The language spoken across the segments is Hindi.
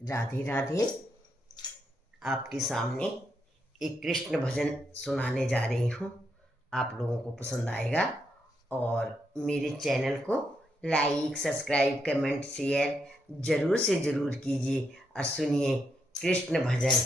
राधे राधे। आपके सामने एक कृष्ण भजन सुनाने जा रही हूँ। आप लोगों को पसंद आएगा और मेरे चैनल को लाइक, सब्सक्राइब, कमेंट, शेयर ज़रूर से ज़रूर कीजिए और सुनिए कृष्ण भजन।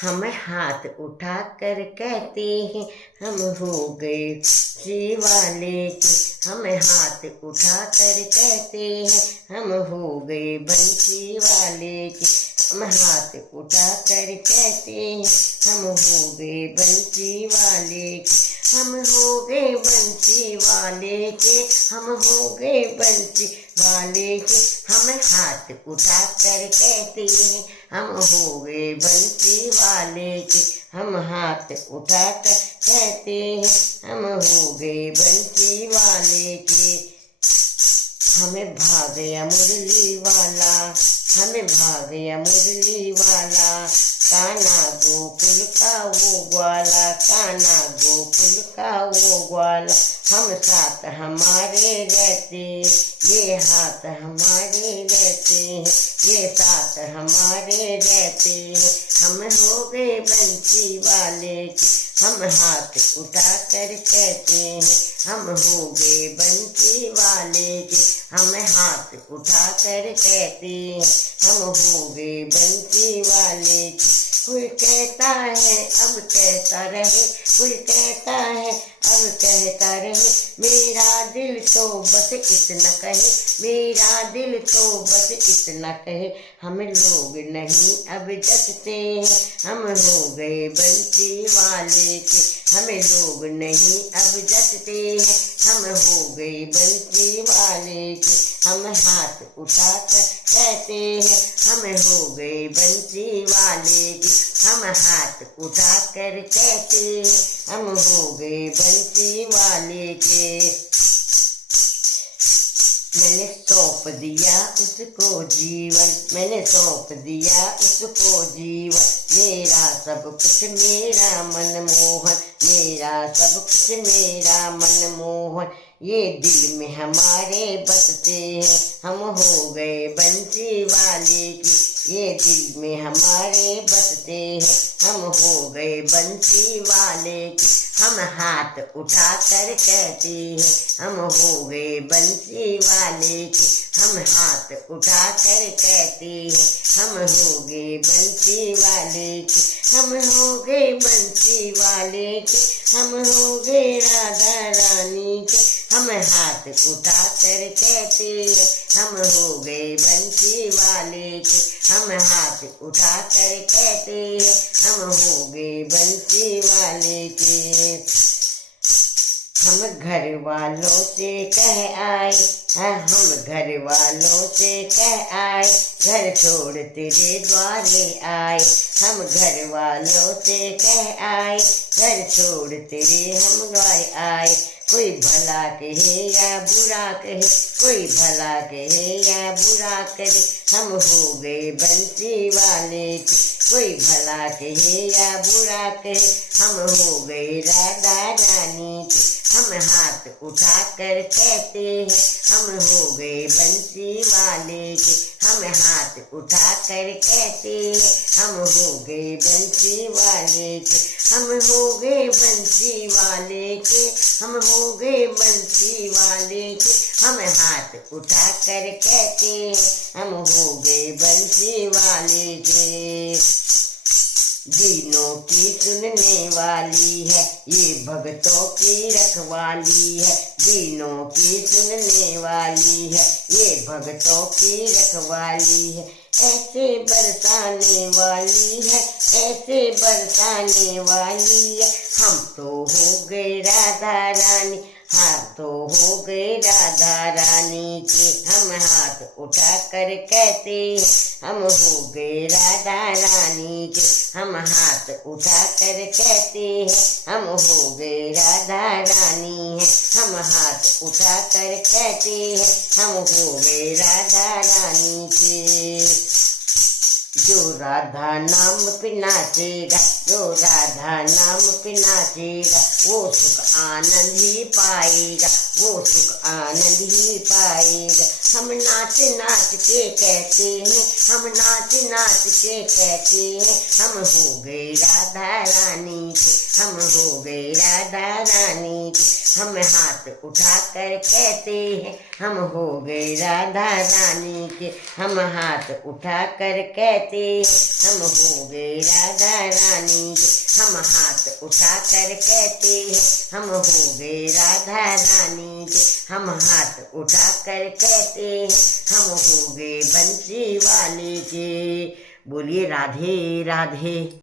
हम हाथ उठा कर कहते हैं हम हो गए बंसी वाले के। हम हाथ उठा कर कहते हैं हम हो गए बंसी वाले के। हम हाथ उठा कर कहते हैं हम हो गए बंसी वाले के। हम हो गए बंसी वाले के। हम हो गए बंसी वाले के। हम हाथ उठा कर कहते हैं हम हो गए बंसी वाले के। हम हाथ उठा कर कहते हैं हम हो गए बंसी वाले के। हमें भाग गया मुरली वाला, हमें भाग गया मुरली वाला। कान्हा गोकुल का वो ग्वाला, कान्हा गोकुल का वो ग्वाला। हम साथ हमारे रहते, ये हाथ हमारे रहते हैं, ये साथ हमारे रहते हैं। हम हो गए बंसी वाले के। हम हाथ उठा कर कहते हैं हम हो गए बंसी वाले के। हम हाथ उठा कर कहते हैं हम हो गए बंसी वाले के। कोई कहता है अब कहता रहे, कोई कहता है अब कहता रहे। मेरा दिल तो बस इतना कहे, मेरा दिल तो बस इतना कहे। हम लोग नहीं अब जचते हैं हम हो गए बंसी वाले के। हमें लोग नहीं अब जचते हैं हम हो गए बंसी वाले के। हम हाथ उठा कर कहते हैं हम हो गए बंसी वाले के। हम हाथ उठा कर कहते हैं हम हो गए बंसी वाले के। मैंने सौंप दिया उसको जीवन, मैंने सौंप दिया उसको जीवन। मेरा सब कुछ मेरा मनमोहन, मेरा सब कुछ मेरा मनमोहन। ये दिल में हमारे बसते हैं हम हो गए बंसी वाले की। ये दिल में हमारे बसते हैं हम हो गए बंसी वाले की। हम हाथ उठा कर कहते हैं हम हो गए बंसी वाले के। हम हाथ उठा कर कहते हैं हम हो गए बंसी वाले के। हम हो गए बंसी वाले के। हम हो गए राधा रानी के। हम हाथ उठा कर कहते हैं हम हो गए बंसी वाले के। हम हाथ उठा कर कहते हैं हम हो गए बंसी वाले के। हम घर वालों से कह आए, हम घर वालों से कह आए, घर छोड़ तेरे द्वारे आए। हम घर वालों से कह आए, घर छोड़ तेरे हम द्वारे आए। कोई भला कहे या बुरा कहे, कोई भला कहे या बुरा करे। हम हो गए बंसी वाले के। कोई भला कहे या बुरा कहे हम हो गए राधा रानी के। हम हाथ उठा कर कहते हैं हम हो गए बंसी वाले के। हम हाथ उठा कर कहते हैं हम हो गए बंसी वाले के। हम हो गए बंसी वाले के। हम हो गए बंसी वाले के। हम हाथ उठा कर कहते हैं हम हो गए बंसी वाले के। दीनों की सुनने वाली है, ये भक्तों की रखवाली है। दीनों की सुनने वाली है, ये भक्तों की रखवाली है। ऐसे बरसाने वाली है, ऐसे बरसाने वाली है। हम तो हो गए राधा रानी, हम तो हो गए राधा रानी के। हम हाथ उठा कर कहते हैं हम हो गए राधा रानी के। हम हाथ उठा कर कहते हैं हम हो गए राधा रानी है। हम हाथ उठा कर कहते हैं हम हो गए राधा रानी के। जो राधा नाम पे नाचेगा, जो राधा नाम पे नाचेगा, वो सुख आनंद ही पाएगा, वो सुख आनंद ही पाएगा। हम नाच नाच के कहते हैं, हम नाच नाच के कहते हैं हम हो गए राधा रानी के, हम हो गए राधा रानी के। हम हाथ उठा कर कहते हैं हम हो गए राधा रानी के, हम हाथ उठा कर कहते हैं हम हो गए राधा रानी के। हम हाथ उठा कर कहते हैं हम हो गए राधा रानी के, हम हाथ उठा कर कहते हैं हम हो गए बंसी वाले के। बोलिए राधे राधे।